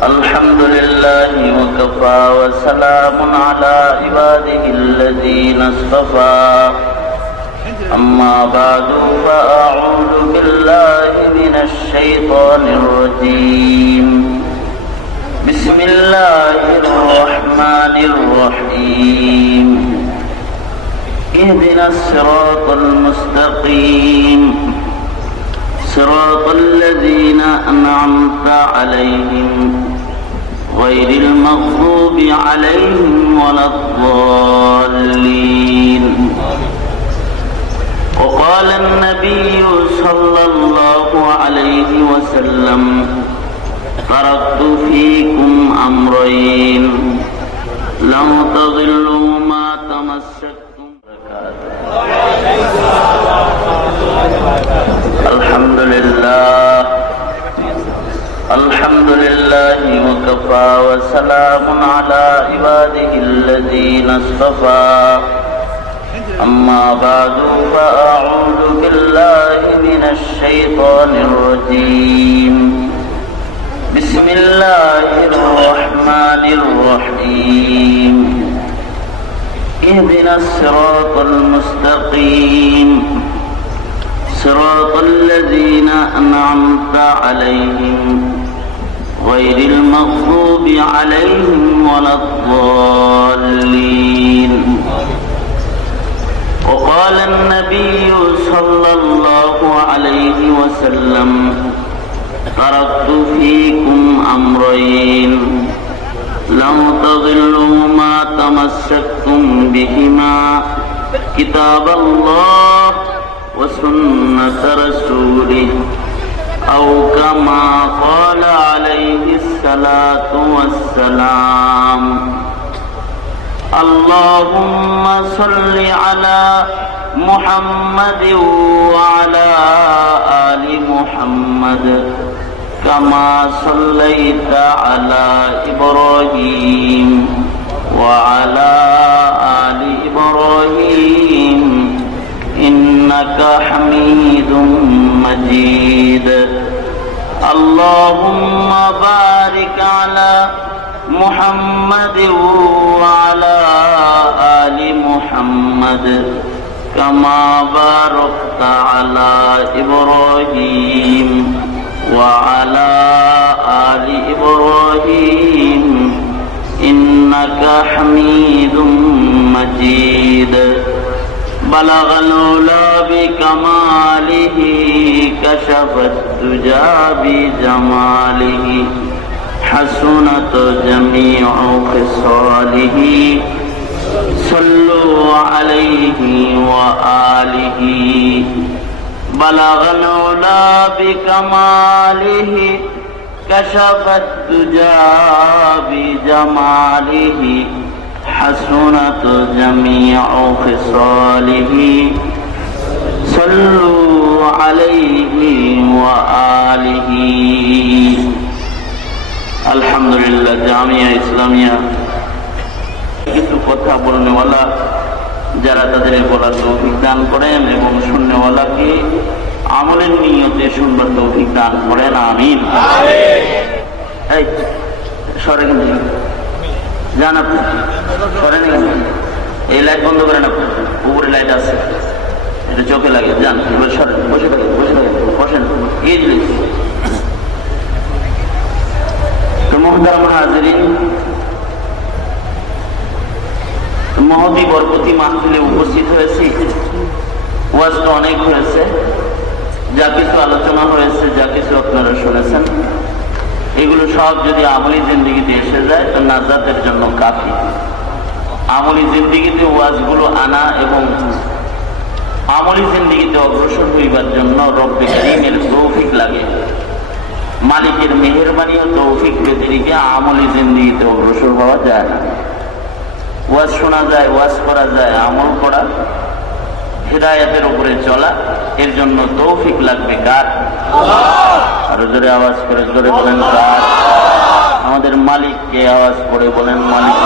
الحمد لله وكفى وسلام على عباده الذين اصطفى أما بعد فأعوذ بالله من الشيطان الرجيم بسم الله الرحمن الرحيم اهدنا الصراط المستقيم صراط الذين أنعمت عليهم غير المغضوب عليهم ولا الضالين وقال النبي صلى الله عليه وسلم تركت فيكم أمرين لن تضلوا ما تمسكتم. الحمد لله وكفى وسلام على عباده الذين اصطفى أما بعد فأعوذ بالله من الشيطان الرجيم بسم الله الرحمن الرحيم اهدنا الصراط المستقيم صراط الذين أنعمت عليهم غير المغضوب عليهم ولا الضالين وقال النبي صلى الله عليه وسلم تركت فيكم أمرين لن تضلوا ما تمسكتم بهما كتاب الله وسنة رسوله أو كما قال عليه الصلاة والسلام. اللهم صل على محمد وعلى آل محمد كما صليت على إبراهيم وعلى آل إبراهيم إنك حميد مجيد. اللهم بارك على محمد وعلى آل محمد كما باركت على إبراهيم وعلى آل إبراهيم إنك حميد مجيد. بلغ العلا بكماله كشف الدجى بجماله حسنت جميع خصاله صلوا عليه وآله. بلغ العلا بكماله كشف الدجى بجماله حسنت جميع خصاله صلوا عليه وآله. আলহামদুলিল্লাহ জামিয়া ইসলামিয়া কিছু কথা বলনেওয়ালা যারা তাদের বলার তৌফিক দান করেন এবং শুননেওয়ালাকে আমলের নিয়তে শুনবার তৌফিক দান করেন, আমিন। এই সরে কিন্তু যান আপনি, সরেন এই লাইট বন্ধ করেন, আপনি উপরে লাইট আছে, এটা চোখে লাগে, যান এবার সরেন, বসে থাকেন বসেন ইজলিস। তো মুহতারাম হাজিরিন, মহতি বরকতি মাহফিলে উপস্থিত হয়েছি। ওয়াজ তো অনেক হয়েছে, যা কিছু আলোচনা হয়েছে, যা কিছু আপনারা শুনেছেন, এগুলো সব যদি আমলি জিন্দিগিতে এসে যায় তো নাজাতের জন্য কাফি। আমলি জিন্দিগিতে ওয়াজগুলো আনা এবং আমলি জিন্দিগিতে অগ্রসর হইবার জন্য রব্বে কারীমের তৌফিক লাগে। মালিকের মেহেরবানি ও তৌফিক ব্যতিরেকে আমলি জিন্দিগিতে অগ্রসর হওয়া যায় না। ওয়াজ শোনা যায়, ওয়াজ করা যায়, আমল করা, হিদায়াতের উপরে চলা, এর জন্য তৌফিক লাগবে কার? আরো জোরে আওয়াজ করে জোরে বলেন কার? আমাদের মালিককে আওয়াজ করে বলেন মালিক।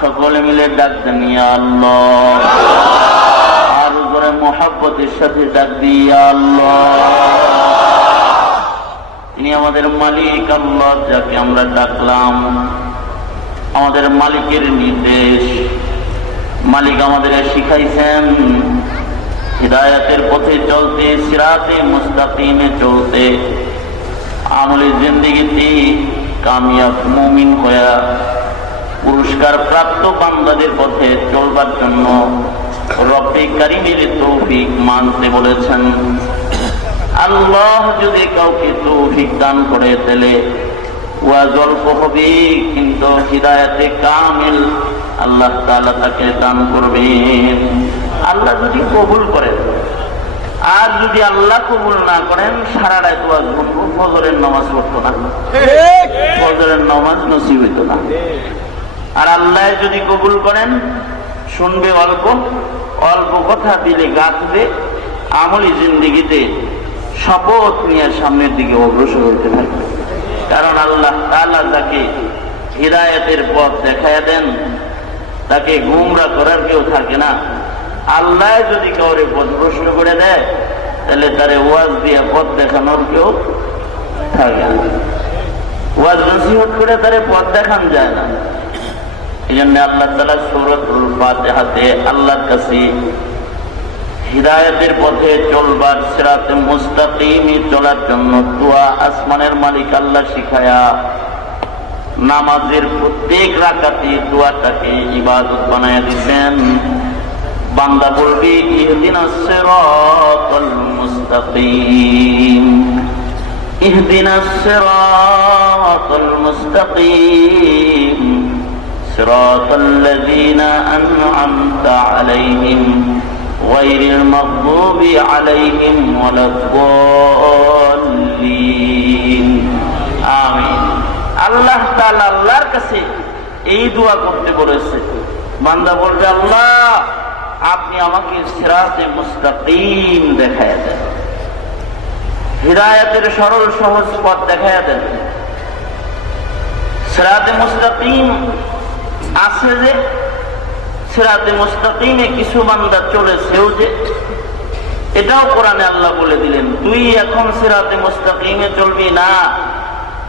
সকলে মিলে ডাক দেন ইয়া আল্লাহ, আরো জোরে মোহাব্বতের সাথে ডাক দিই ইয়া আল্লাহ। তিনি আমাদের মালিক আল্লাহ, যাকে আমরা ডাকলাম। আমাদের মালিকের নির্দেশ, মালিক আমাদের শিখাইছেন হিদায়াতের পথে চলতে, সিরাতে মুস্তাকিমে চলতে, আমলি জিন্দেগিতে কামিয়াব মুমিন হয়ে পুরস্কার প্রাপ্ত বান্দাদের পথে চলবার জন্য রব্বে কারীমের তৌফিক মানতে বলেছেন। আল্লাহ যদি কাউকে তৌফিক দান করে দিলে ওয়াজ অল্প হবে, কিন্তু হিদায়াতে কামিল আল্লাহ তাআলা তাকে দান করবেন। আল্লাহ যদি কবুল করেন, আর যদি আল্লাহ কবুল না করেন সারা রাত ওয়াজ করবো, ফজরের নামাজ পড়তো না, ফজরের নামাজ নসিব হইতো না। আর আল্লাহ যদি কবুল করেন শুনবে অল্প, অল্প কথা দিলে গাঁথবে, আমলি জিন্দেগিতে শপথ নিয়ে সামনের দিকে অগ্রসর হতে থাকবে। কারণ আল্লাহ তাআলা যাকে হিদায়াতের পথ দেখায়া দেন তাকে গুমরা করার কেউ থাকে না। আল্লাহ যদি কাউরে পথ প্রশ্ন করে দেয় তাহলে তারে ওয়াজ দিয়ে পথ দেখানোর কেউ থাকে না। ওয়াজ নসিহত করে তারে পথ দেখান যায় না। এই জন্য আল্লাহ তাআলা সূরাতুল ফাতিহাতে আল্লাহর কাছে হিদায়াতের পথে চলবার, সিরাতে মুস্তাকিমে চলার জন্য দোয়া আসমানের মালিক আল্লাহ শিখায়া নামাজের প্রত্যেক রাকাতে দোয়াটাকে ইবাদত বানায়া দিবেন। বান্দা বলবে ইহদিনাস সিরাতাল মুস্তাকিম, ইহদিনাস সিরাতাল মুস্তাকিম, সিরাতাল্লাযীনা আন'আমতা আলাইহিম গায়রিল মাগদুবি আলাইহিম ওয়ালাদ-দাল্লিন। আমিন। আল্লাহ তাআলা আল্লাহর কাছে এই দোয়া করতে বলেছে। বান্দা বলবে আল্লাহ আপনি আমাকে সিরাতে মুস্তাকিম দেখায়া দেন, হিদায়াতের সরল সহজ পথ দেখায়া দেন। সিরাতে মুস্তাকিম আছে যে, সিরাতে মুস্তাকিমে কিছু বান্দা চলেছেও যে, এটাও কোরআনে আল্লাহ বলে দিলেন। তুই এখন সিরাতে মুস্তাকিমে চলবি না,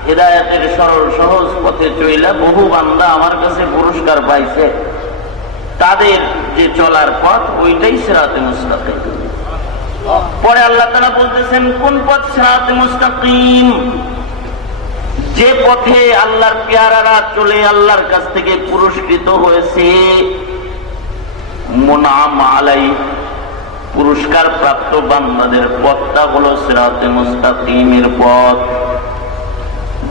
হিদায়াতের সরল সহজ পথে চইলা বহু বান্দা আমার কাছে পুরস্কার পাইছে, তাদের যে চলার পথ ওইটাই সিরাতে মুস্তাকিম। পরে আল্লাহ তাআলা বলতেছেন কোন পথ সিরাতে মুস্তাকিম? যে পথে আল্লাহর পেয়ারারা চলে আল্লাহর কাছ থেকে পুরস্কৃত হয়েছে, মুনআম আলাই পুরস্কার প্রাপ্ত বান্দাদের পথটা হলো সিরাতে মুস্তাকিমের পথ।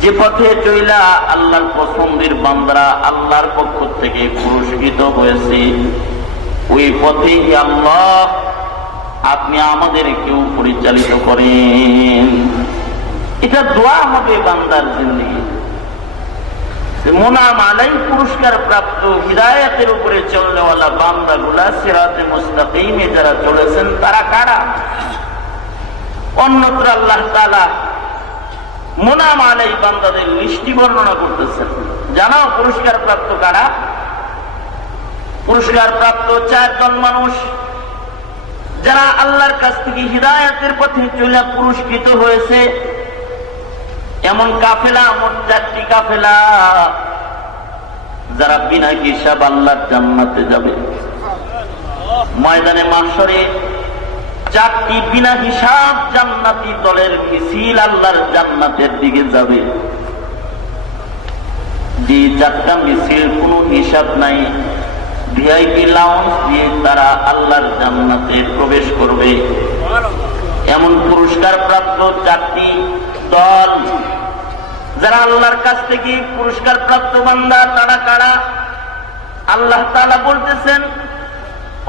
যে পথে চইলা আল্লাহর পছন্দের বান্দারা আল্লাহর পক্ষ থেকে পুরস্কৃত হয়েছে, ওই পথেই আল্লাহ আপনি আমাদেরকেও পরিচালিত করেন। এটা দোয়া হবে বান্দার জিন্দেগি। মুনআম আলাই পুরস্কার প্রাপ্ত হিদায়াতের উপরে চলনেওয়ালা বান্দাগুলা সিরাতে মুস্তাকিমে যারা চলেছেন তারা কারা? অন্যত্র আল্লাহ তাআলা মুনআম আলাই বান্দাদের লিস্টি বর্ণনা করতেছেন। জানাও পুরস্কার প্রাপ্ত কারা? পুরস্কার প্রাপ্ত 4 জন মানুষ যারা আল্লাহর কাছ থেকে হিদায়াতের পথে চলে পুরস্কৃত হয়েছে। এমন কাফেলা, মোট 4টি কাফেলা যারা বিনা হিসাব আল্লাহর জান্নাতে যাবে। ময়দানে মাহশরে 4টি বিনা হিসাব জান্নাতি দলের মিছিল আল্লাহর জান্নাতের দিকে যাবে। যে 4টা মিছিল কোনো হিসাব নাই, ভিআইপি লাউঞ্জ দিয়ে তারা আল্লাহর জান্নাতে প্রবেশ করবে। এমন পুরস্কার প্রাপ্ত 4টি দল যারা আল্লাহর কাছ থেকে পুরস্কার প্রাপ্ত বান্দা, তারা কারা? আল্লাহ তাআলা বলতেছেন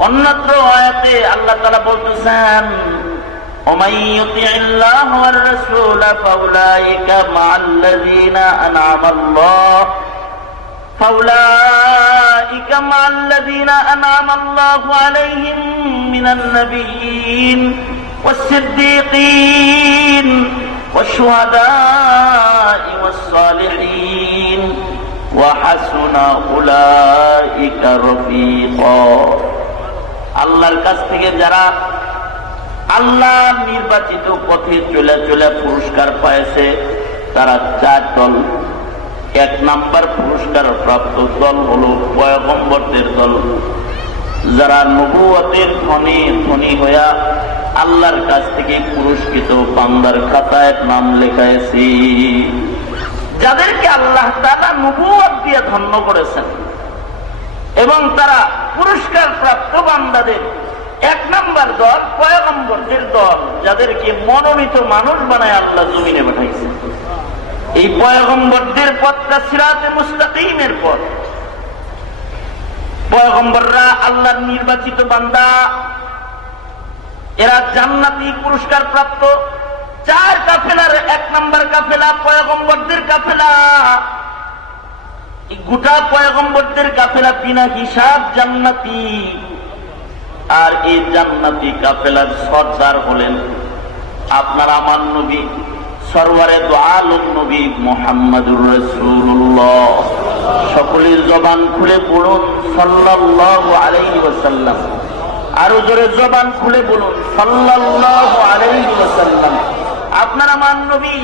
অন্যত্র আয়াতে, আল্লাহ তাআলা বলতেছেন ومن يطع الله والرسول فأولئك مع الذين أنعم الله عليهم من النبيين والصديقين والشهداء والصالحين وحسن أولئك رفيقا। আল্লাহর কাছ থেকে যারা আল্লাহ নির্বাচিত পথে চলে চলে পুরস্কার পাইছে, তারা 4 দল। 1 নাম্বার পুরস্কার প্রাপ্ত দল হলো পয়গম্বরদের দল, যারা নবুয়তের ধনী হইয়া আল্লাহর কাছ থেকে পুরস্কৃত বান্দার খাতায় নাম লেখাইছি, যাদেরকে আল্লাহ তাআলা নবুয়ত দিয়ে ধন্য করেছেন। এবং তারা পুরস্কার প্রাপ্ত বান্দাদের 1 নাম্বার দল পয়গম্বরদের দল, যাদেরকে মনোনীত মানুষ বানায় আল্লাহ জমিনে পাঠাইছে। এই পয়গম্বরদের পথটা সিরাতে মুস্তাকিমের পথ। পয়গম্বররা আল্লাহর নির্বাচিত বান্দা, এরা জান্নাতি পুরস্কার প্রাপ্ত। 4 কাফেলার 1 নাম্বার কাফেলা পয়গম্বরদের কাফেলা। এই গোটা পয়গম্বরদের কাফেলা বিনা হিসাব জান্নাতি। আর এই জান্নাতি কাফেলার সর্দার হলেন আপনার আমার নবী সরওয়ারে দো আলম নবী মুহাম্মদুর রাসূলুল্লাহ। সকলের জবান খুলে পড়ুন সাল্লাল্লাহু আলাইহি ওয়াসাল্লাম। আরো জোরে জবান খুলে বলুন সাল্লাল্লাহু আলাইহি ওয়াসাল্লাম। আপনার আমার নবী